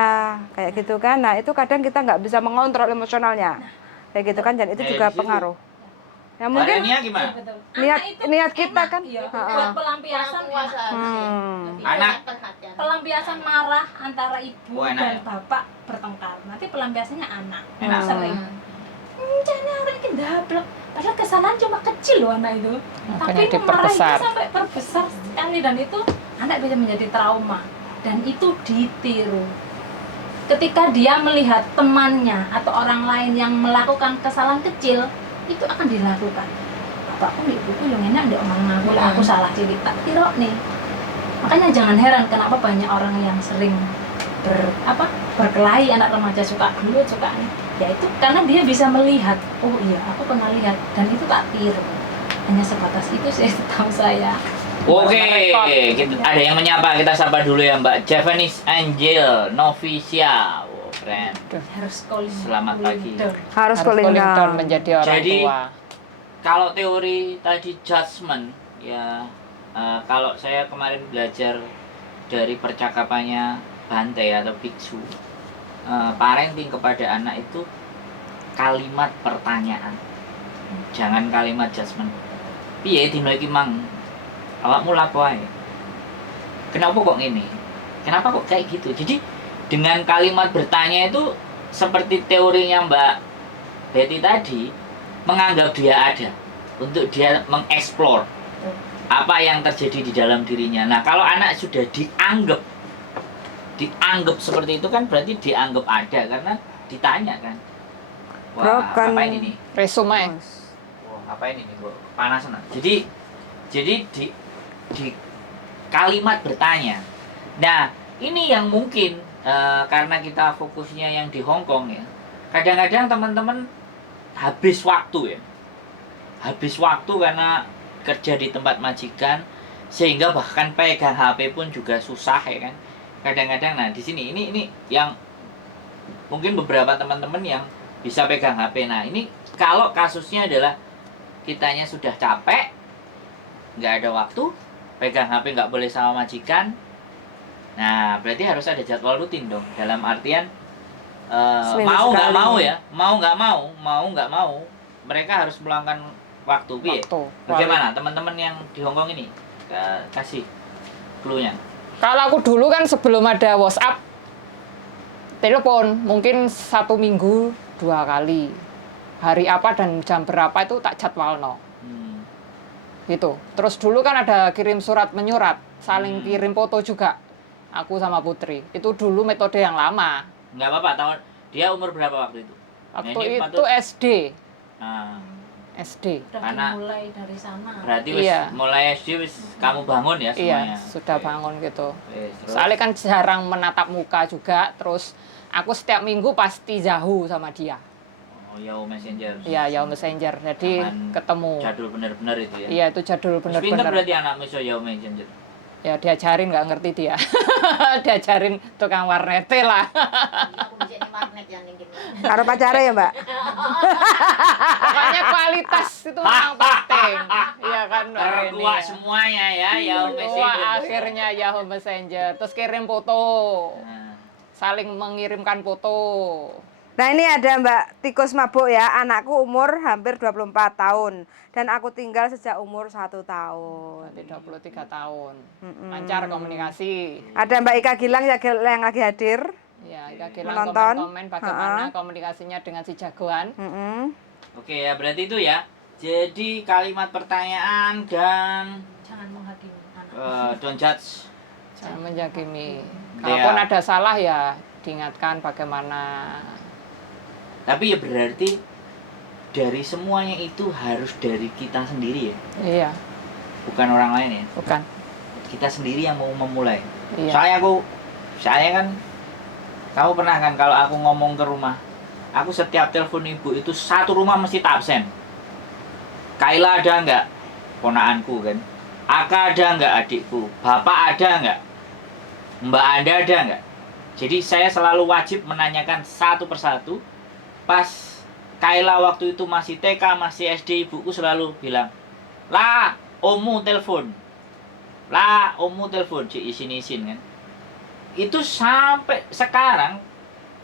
kayak gitu kan. Nah itu kadang kita nggak bisa mengontrol emosionalnya kayak gitu kan, dan itu Kayak juga di situ. pengaruh. Ya mungkin Caranya gimana? Iya, betul. niat- Anak itu niat kita enak, kan. iya, Ha-ha. buat pelampiasan puasa enak. harusnya. Anak. Perhatian. Pelampiasan marah antara ibu Oh, enak dan ya? bapak bertengkar. Nanti pelampiasannya anak. Enak. Sering. Jangan hari ini dablek. Padahal kesalahan cuma kecil loh anak itu. Makanya Tapi diperbesar. marahinnya sampai perbesar sekali, dan itu anak bisa menjadi trauma, dan itu ditiru. Ketika dia melihat temannya atau orang lain yang melakukan kesalahan kecil, itu akan dilakukan. Bapakku ibuku yang enak ndek omong aku, lah aku salah cilik tak tiru nih. Makanya jangan heran kenapa banyak orang yang sering berkelahi, anak remaja suka gelut, suka ini. Ya itu karena dia bisa melihat, oh iya aku pernah lihat, dan itu tak tiru. Hanya sebatas itu sih tahu saya. Oke, Rekod. ada yang menyapa, kita sapa dulu ya Mbak Javanese Angel Novisia. Oh, keren. Harus calling. Selamat pagi. down. harus Harus cooling cooling down down. menjadi orang Jadi, tua. Kalau teori tadi judgment, ya kalau saya kemarin belajar dari percakapannya Bante atau Biksu, parenting kepada anak itu kalimat pertanyaan, jangan kalimat judgment. Piye dino iki mang? Awakmu lapo ae? Kenapa kok gini? Kenapa kok kayak gitu? Jadi dengan kalimat bertanya itu seperti teorinya Mbak Betty tadi, menganggap dia ada, untuk dia mengeksplor apa yang terjadi di dalam dirinya. Nah, kalau anak sudah dianggap seperti itu kan berarti dianggap ada karena ditanya kan. Wah, Bro, kan- apa ini nih? Resume. Wah, ngapain ini, Bu? Panasan. Jadi di kalimat bertanya. Nah, ini yang mungkin karena kita fokusnya yang di Hong Kong ya. Kadang-kadang teman-teman habis waktu ya. Habis waktu karena kerja di tempat majikan, sehingga bahkan pegang HP pun juga susah ya kan. Kadang-kadang nah di sini ini yang mungkin beberapa teman-teman yang bisa pegang HP. Nah, ini kalau kasusnya adalah kitanya sudah capek, nggak ada waktu, pegang HP nggak boleh sama majikan. Nah, berarti harus ada jadwal rutin dong. Dalam artian Seminggu mau nggak sekali. mau ya, mau nggak mau, mereka harus meluangkan waktu. Piye? Waktu. Bagaimana teman-teman yang di Hong Kong ini? Kasih clue-nya. Kalau aku dulu kan sebelum ada WhatsApp, telepon mungkin 1 minggu 2 kali. Hari apa dan jam berapa itu tak jadwalno. Gitu. Terus dulu kan ada kirim surat menyurat, saling kirim foto juga. Aku sama Putri. Itu dulu metode yang lama. Nggak apa-apa, tahun dia umur berapa waktu itu? Waktu Ini itu patut- SD. Nah, SD. Udah Karena- dimulai dari sana. berarti wis Iya. mulai SD wis kamu bangun ya semuanya. Iya, sudah Oke. bangun gitu. Wis, terus? Soalnya kan jarang menatap muka juga, terus aku setiap minggu pasti Yahoo sama dia. Oh, Yahoo Messenger. Iya, Yahoo Messenger. Jadi Zaman ketemu. Jadul bener-bener itu ya. Iya, itu jadul Terus pinter bener-bener. berarti anakmu iso Yahoo Messenger. Ya diajarin nggak ngerti dia. Diajarin tukang warnete lah. Iya, aku bisa di warnet ya ning kene. Karo pacare ya, Mbak? Pokoknya kualitas itu memang penting. Iya kan, Mbak Reni, Terkuak ya. semuanya ya Yahoo Wah, Messenger. akhirnya Yahoo Messenger. Terus kirim foto. Nah, Saling mengirimkan foto. Nah ini ada Mbak tikus mabuk ya, anakku umur hampir 24 tahun dan aku tinggal sejak umur 1 tahun. Berarti 23 tahun. Lancar komunikasi. Ada Mbak Ika Gilang yang lagi hadir. Ya, Ika Gilang Menonton. komen bagaimana komunikasinya dengan si jagoan. Oke ya, berarti itu ya. Jadi kalimat pertanyaan dan Jangan menghakimi anak. don't judge. Jangan menjakimi. Iya. Kalaupun ada salah ya diingatkan bagaimana. Tapi ya berarti dari semuanya itu harus dari kita sendiri ya. Iya, Bukan orang lain ya. bukan. Kita sendiri yang mau memulai. Iya. Saya kan kamu pernah kan kalau aku ngomong ke rumah, aku setiap telepon ibu itu satu rumah mesti tak absen. Kaila ada nggak? Ponaanku kan. Aka ada nggak adikku? Bapak ada nggak? Mbak Anda ada nggak? Jadi saya selalu wajib menanyakan satu persatu. Pas Kaila waktu itu masih TK, masih SD, ibuku selalu bilang, lah, omu telepon. Lah, omu telepon. Cik isin-isin kan. Itu sampai sekarang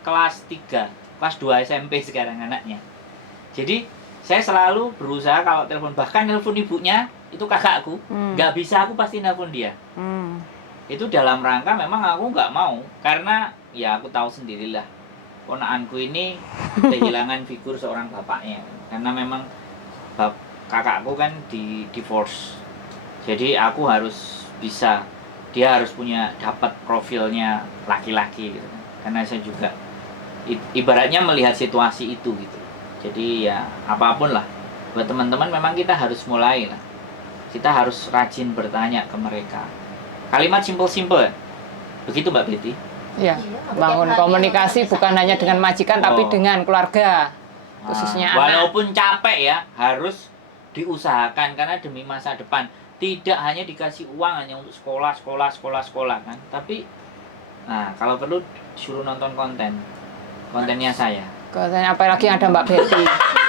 kelas 3, kelas 2 SMP sekarang anaknya. Jadi saya selalu berusaha kalau telepon, bahkan telepon ibunya itu kakakku, nggak bisa aku pasti telepon dia. Itu dalam rangka memang aku nggak mau, karena ya aku tahu sendirilah ponakanku ini kehilangan figur seorang bapaknya, karena memang kakakku kan di divorce. Jadi aku harus bisa, dia harus punya dapat profilnya laki-laki gitu kan. Karena saya juga ibaratnya melihat situasi itu gitu. Jadi ya apapun lah, buat teman-teman memang kita harus mulai lah. Kita harus rajin bertanya ke mereka. Kalimat simple-simple. Begitu Mbak Betty? Iya, Iya, bangun setiap hari komunikasi orang bukan bisa hanya dengan majikan tapi Oh. dengan keluarga, khususnya anak. Walaupun capek ya, harus diusahakan karena demi masa depan. Tidak hanya dikasih uang hanya untuk sekolah kan. Tapi nah, kalau perlu suruh nonton kontennya saya. Katanya apalagi ada Mbak Betty.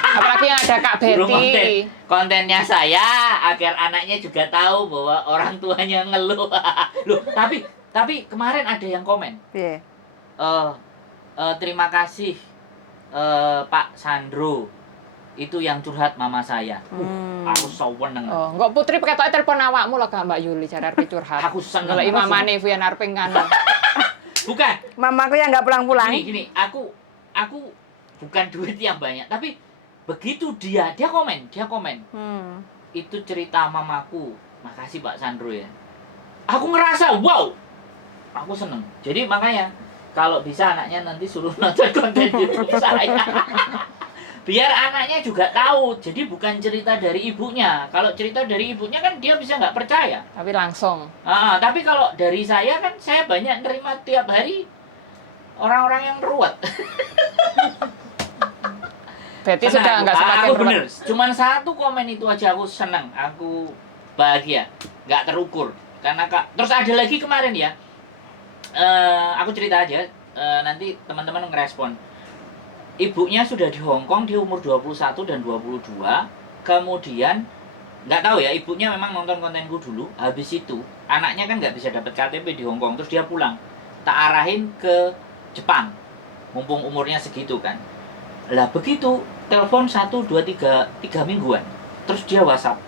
Apalagi yang ada Kak Suruh Betty. kontennya saya agar anaknya juga tahu bahwa orang tuanya ngeluh. Loh, tapi kemarin ada yang komen. Piye? Terima kasih Pak Sandro, itu yang curhat mama saya. Aku seneng. Oh, enggak Putri ketoke telepon awakmu lho Kak Mbak Yuli cara arep curhat. Aku seneng. Golek mamane Vian arep kan. Bukan. Mamaku yang nggak pulang-pulang. Gini, aku bukan duit yang banyak, tapi begitu dia komen. Itu cerita mamaku. Makasih Pak Sandro ya. Aku ngerasa wow. Aku seneng. Jadi makanya kalau bisa anaknya nanti suruh nonton konten YouTube saya. Biar anaknya juga tahu. Jadi bukan cerita dari ibunya. Kalau cerita dari ibunya kan dia bisa nggak percaya. Tapi langsung. Tapi kalau dari saya kan saya banyak nerima tiap hari orang-orang yang ruwet. Betty Senang sudah aku. enggak semakin Aku ruwet. bener. Cuman satu komen itu aja aku senang. Aku bahagia. Nggak terukur. Karena terus ada lagi kemarin ya. Aku cerita aja. Nanti teman-teman ngerespon. Ibunya sudah di Hong Kong, dia umur 21 dan 22. Kemudian nggak tahu ya, ibunya memang nonton kontenku dulu. Habis itu anaknya kan nggak bisa dapat KTP di Hong Kong, terus dia pulang. Tak arahin ke Jepang, mumpung umurnya segitu kan. Lah begitu telepon 1, 2, 3 mingguan, terus dia WhatsApp.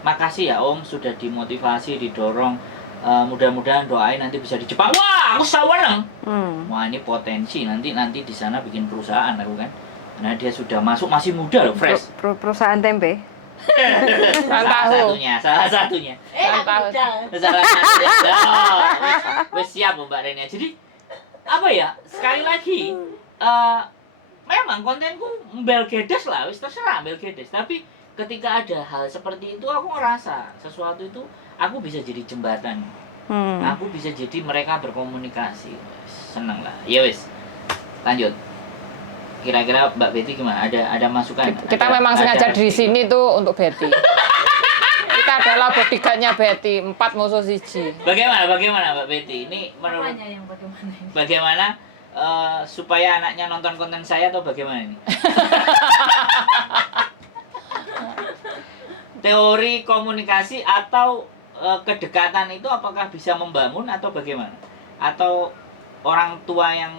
Makasih ya Om, sudah dimotivasi, didorong. Mudah-mudahan doain nanti bisa di Jepang. Wah, aku seneng. Wah, ini potensi nanti di sana bikin perusahaan aku kan. Karena dia sudah masuk, masih muda loh, fresh. Perusahaan tempe. tahu. Salah satunya. Aku Tahu. udah. Salah satunya. Wes siap Mbak Renia. Jadi apa ya? Sekali lagi memang kontenku belgedes lah, wis terserah belgedes. Tapi ketika ada hal seperti itu aku ngerasa sesuatu itu aku bisa jadi jembatan. Aku bisa jadi mereka berkomunikasi. Seneng lah. Ya wis. Lanjut. Kira-kira Mbak Betty gimana? Ada masukan? Kita memang sengaja di sini tuh untuk Betty. Kita adalah bodyguard-nya Betty, 4 musuh siji. Bagaimana Mbak Betty? Ini menurut Apanya yang bagaimana ini? bagaimana supaya anaknya nonton konten saya atau bagaimana ini? Teori komunikasi atau kedekatan itu apakah bisa membangun atau bagaimana? Atau orang tua yang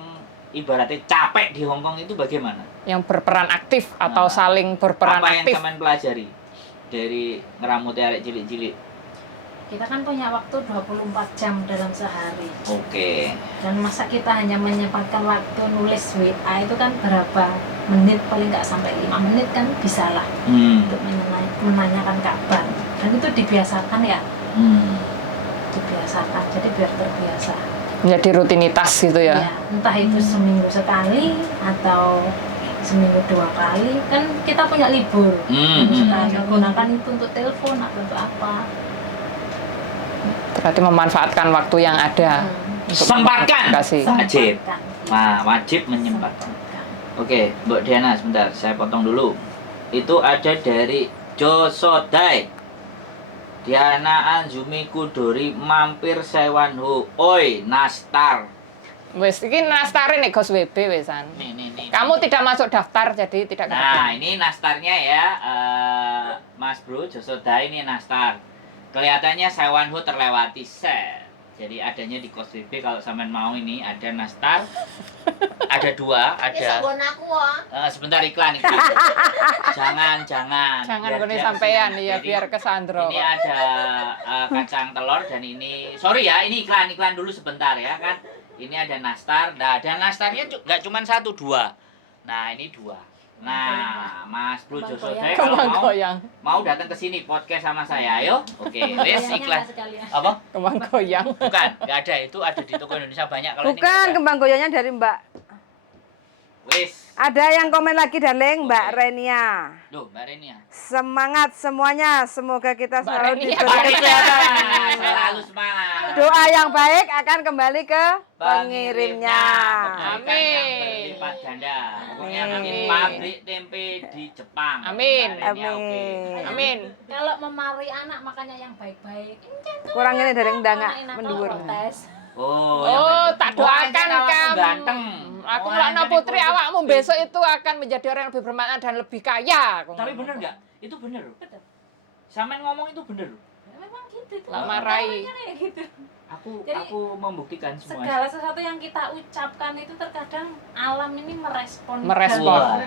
ibaratnya capek di Hongkong itu bagaimana? Yang berperan aktif atau Nah, saling berperan Apa yang aktif. kalian pelajari dari ngeramuti arek cilik-cilik? Kita kan punya waktu 24 jam dalam sehari. Oke. Dan masa kita hanya menyempatkan waktu nulis WA itu kan berapa menit, paling nggak sampai 5 menit kan bisa lah untuk menanyakan kabar. Dan itu dibiasakan ya, dibiasakan, jadi biar terbiasa. Menjadi rutinitas gitu ya. Ya, entah itu seminggu sekali atau seminggu 2 kali, kan kita punya libur. Sekali gunakan itu untuk telepon atau untuk apa. Berarti memanfaatkan waktu yang ada. Untuk Sempatkan. komunikasi. Wajib. Sempatkan. Nah, wajib menyempatkan. Oke, Mbak Diana sebentar, saya potong dulu. Itu ada dari Josodai. Diana Anzumi Kudori mampir Sewanho. Oi, nastar. Wes iki nastare nek Gos WB wesan. Nih. Kamu tidak masuk daftar jadi tidak Nah, kebetulan. ini nastarnya ya, Mas Bro Josodai ini nastar. Kelihatannya Sewanho terlewati set. Jadi adanya di Kos WB kalau sampean mau ini ada nastar. Ada 2, ada Besok gon aku wah. sebentar iklan. Jangan. Jangan Biar kene dia sampean kesini. ya Jadi, biar kesandro. Ini ada kacang telur dan ini sorry ya, ini iklan dulu sebentar ya kan. Ini ada nastar. Nah, dan nastarnya nggak cuma 1, 2. Nah, ini 2. Nah, Mas Bro Josodai kalau Kembang mau goyang. datang ke sini podcast sama saya, ayo. Oke, wes Kayaknya iklan. nggak sekalian. Apa? Kembang goyang. Bukan, nggak ada, itu ada di toko Indonesia banyak kalau ini nggak Bukan, ada. kembang goyangnya dari Mbak. Wes. Ada yang komen lagi darling, Mbak Oke. Renia. Loh, Mbak Renia. Semangat semuanya, semoga kita Mbak selalu Renia. diberi Mbak Renia, kesehatan. selalu semangat. Doa yang baik akan kembali ke Pengirimnya, pengirimnya. kebaikan yang Amin. berlipat ganda. Pokoknya Amin. bikin pabrik tempe di Jepang. Amin. Mbak Renia, oke. Amin. Amin. Kalau memari anak makanya yang baik-baik. Kurang ini dari ndang Anak mendur. protes. Oh, Oh, yang tak betul. doakan Wah, anjing kamu. ganteng. Aku Wah, melaknat anjing putri putri. awakmu besok itu akan menjadi orang yang lebih bermakna dan lebih kaya. Aku Tapi ngomong. bener nggak? Itu bener loh. Betul. Sampean ngomong itu bener loh. Memang gitu tuh. Lah, marahi. Namanya kayak gitu. Jadi, Aku membuktikan semuanya. Segala sesuatu yang kita ucapkan itu terkadang alam ini merespon. Merespon. Wah,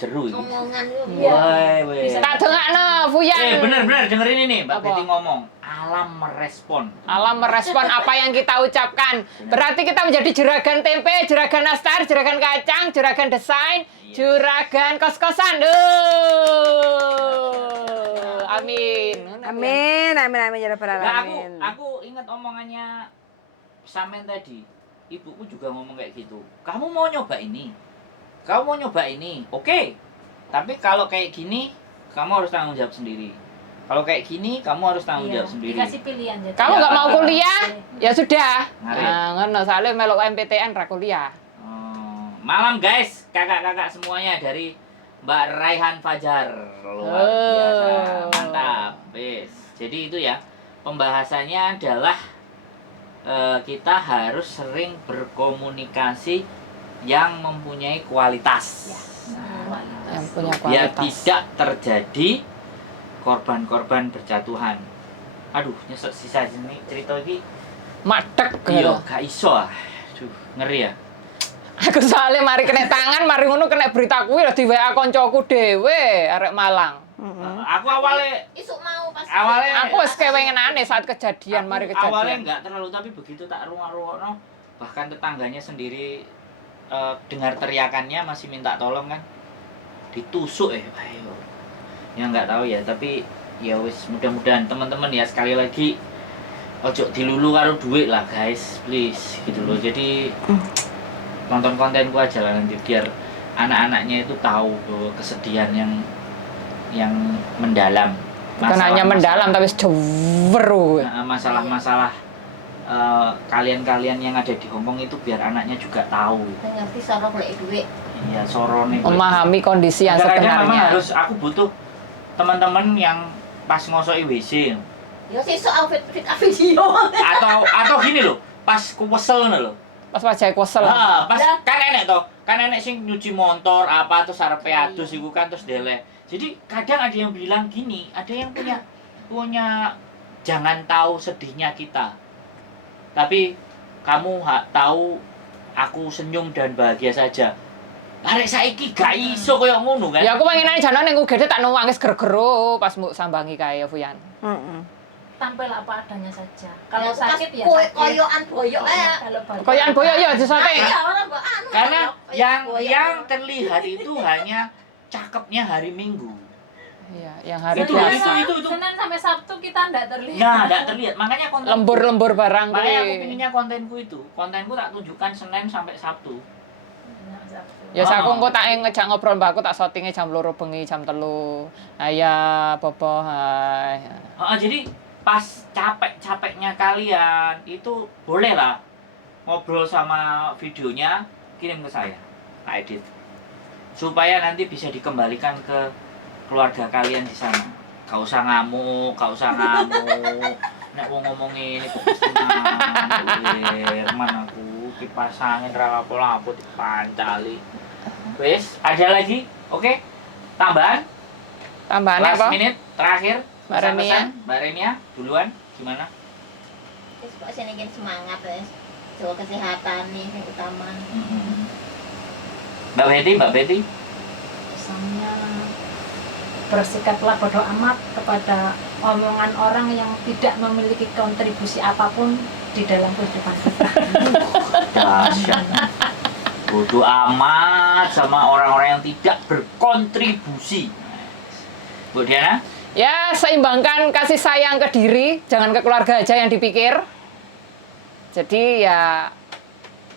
jeru itu. Omongan lu. Iya. Woi, woi. Bisa. Tak dengakno, Fuyan. Bener dengerin ini Mbak Apa? Betty ngomong. Alam merespon. Alam merespon apa yang kita ucapkan. Berarti kita menjadi juragan tempe, juragan nastar, juragan kacang, juragan desain, Yes. juragan kos-kosan. Amin. Amin, amin ya rabbal Nah, alamin. aku ingat omongannya Samen tadi. Ibuku juga ngomong kayak gitu. Kamu mau nyoba ini? Kamu mau nyoba ini? Oke. Tapi kalau kayak gini, kamu harus tanggung jawab sendiri. Kalau kayak gini, kamu harus tanggung Iya, jawab sendiri. dikasih pilihan jadi. Kamu nggak mau kuliah? Ya sudah. Ngarit. Nah, ngono soalnya melok MPTN ra kuliah. Malam guys, kakak-kakak semuanya dari Mbak Raihan Fajar. Luar biasa, mantap. Wes. Jadi itu ya, pembahasannya adalah kita harus sering berkomunikasi yang mempunyai kualitas. Yang punya Biar kualitas. tidak terjadi korban-korban berjatuhan. Aduh, nyesek sisa ini cerita ini. Madek Iya, gitu. gak iso ah. Aduh, ngeri ya. Aku soalnya mari kena tangan, mari ngono kena berita kuwi di WA koncoku dhewe arek Malang. Aku awalnya Isuk mau pas. Aku wis kewengenane saat kejadian, mari awalnya kejadian. nggak terlalu, tapi begitu tak rungok-rungokno, bahkan tetangganya sendiri dengar teriakannya masih minta tolong kan, ditusuk ayo ya nggak tahu ya, tapi ya wis mudah-mudahan teman-teman ya, sekali lagi ojo dilulu karo duit lah guys, please gitu loh. Jadi nonton kontenku aja lah nanti biar anak-anaknya itu tahu bahwa kesedihan yang mendalam. Bukan hanya mendalam tapi sejewer. Masalah-masalah kalian-kalian yang ada di Hongkong itu biar anaknya juga tahu. ngerti soro golek duit. Iya, sorone. Memahami kondisi yang Kadang-kadang sebenarnya. memang aku butuh teman-teman yang pas ngosoki WC. Ya sesuk outfit video. Atau gini loh, pas kuwesel ngono lho. Pas wajah kesel. Pas kan enek toh, kan enek sing nyuci motor apa terus arepe adus iku kan terus delek. Jadi kadang ada yang bilang gini, ada yang punya jangan tahu sedihnya kita. Tapi kamu tahu aku senyum dan bahagia saja. Arek saiki gak iso koyo ngono kan. Ya aku pengen aja jalan yang gede tak nangis ger-gero pas mau sambangi kayak Fuyan. Tampil apa adanya saja. Kalau Ya, sakit ya pas sakit. koyokan boyok Kalau bahagia. Koyan boyo ya disoting. Iya, orang kok anu. Karena koyok boyok. yang terlihat itu hanya cakepnya hari Minggu. Iya, yang hari Itu, biasa. itu. Senin sampai Sabtu kita enggak terlihat. Nah, enggak terlihat. Makanya konten Lembur-lembur barang Makanya aku kuwi. pinginnya kontenku itu. Kontenku tak tunjukkan Senin sampai Sabtu. Ya saku engko tak ngejak ngobrol mbakku tak syutinge jam 2 bengi, jam 3. Ayah, popo, hai. Jadi pas capek-capeknya kalian itu boleh lah ngobrol sama videonya, kirim ke saya, tak edit. Supaya nanti bisa dikembalikan ke keluarga kalian di sana. Gak usah ngamuk. Nek wong ngomong ini kok mesti ngamuk. Aku kipas angin ra lapo-lapo dipancali. Wes, ada lagi? Oke. Tambahan? Tambahan Last apa? minute terakhir. Mbak Renia? Pesan-pesan. Mbak Renia duluan gimana? Terus kok sini semangat wes. Jaga kesehatan nih yang utama. Mbak Betty? Pesannya bersikaplah bodoh amat kepada omongan orang yang tidak memiliki kontribusi apapun di dalam kehidupan kita. Dahsyat. Bodoh amat sama orang-orang yang tidak berkontribusi. Bu Diana? Ya, seimbangkan kasih sayang ke diri, jangan ke keluarga aja yang dipikir. Jadi ya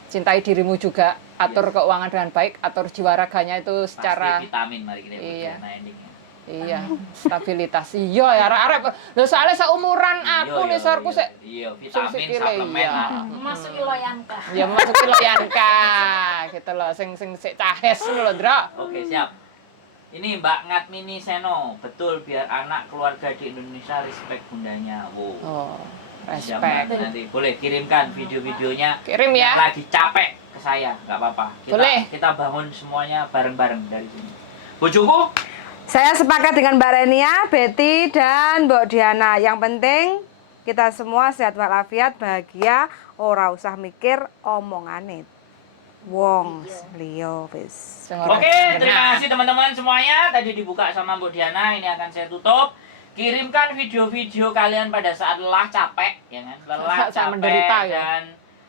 cintai dirimu juga, atur keuangan dengan baik, atur jiwa raganya itu secara Pasti vitamin mari kita Bu Iya. Diana endingnya. iya, stabilitas. Iya, ya arek-arek. Lho soalnya seumuran aku nih sorku sik Iya, vitamin sikile, suplemen. iya. lah. Masuki loyanka. ya masuki loyanka gitu loh, sing sik cahes ngono lho, Ndra. Oke, siap. Ini Mbak Ngatmini Seno, betul biar anak keluarga di Indonesia respect bundanya. Wow. Oh, Siap, respect. Mbak. Nanti boleh kirimkan video-videonya Kirim yang ya. lagi capek ke saya, nggak apa-apa. Boleh. Kita bangun semuanya bareng-bareng dari sini. Bojoku, Saya sepakat dengan Mbak Renia, Betty, dan Mbak Diana. Yang penting kita semua sehat walafiat, bahagia, ora usah mikir omongane wong liya wis. oke, terima kasih teman-teman semuanya. Tadi dibuka sama Mbak Diana, ini akan saya tutup. Kirimkan video-video kalian pada saat lelah, capek, ya kan? Lelah, Saat capek, menderita, ya. dan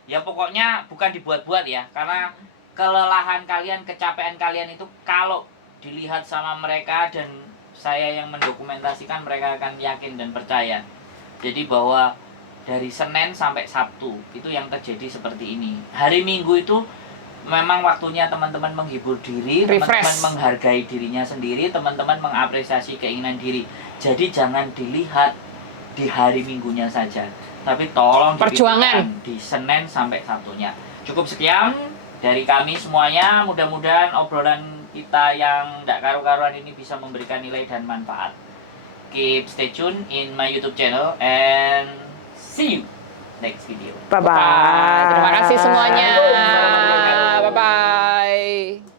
ya pokoknya bukan dibuat-buat ya, karena kelelahan kalian, kecapean kalian itu kalau dilihat sama mereka dan saya yang mendokumentasikan, mereka akan yakin dan percaya. Jadi bahwa dari Senin sampai Sabtu itu yang terjadi seperti ini. Hari Minggu itu memang waktunya teman-teman menghibur diri, Refresh. teman-teman menghargai dirinya sendiri, teman-teman mengapresiasi keinginan diri. Jadi jangan dilihat di hari Minggunya saja, tapi tolong Perjuangan. dipikirkan di Senin sampai Sabtunya. Cukup sekian dari kami semuanya. Mudah-mudahan obrolan kita yang tidak karu-karuan ini bisa memberikan nilai dan manfaat. Keep stay tune in my YouTube channel and see you next video. Bye-bye. Terima kasih semuanya. Assalamualaikum warahmatullahi wabarakatuh.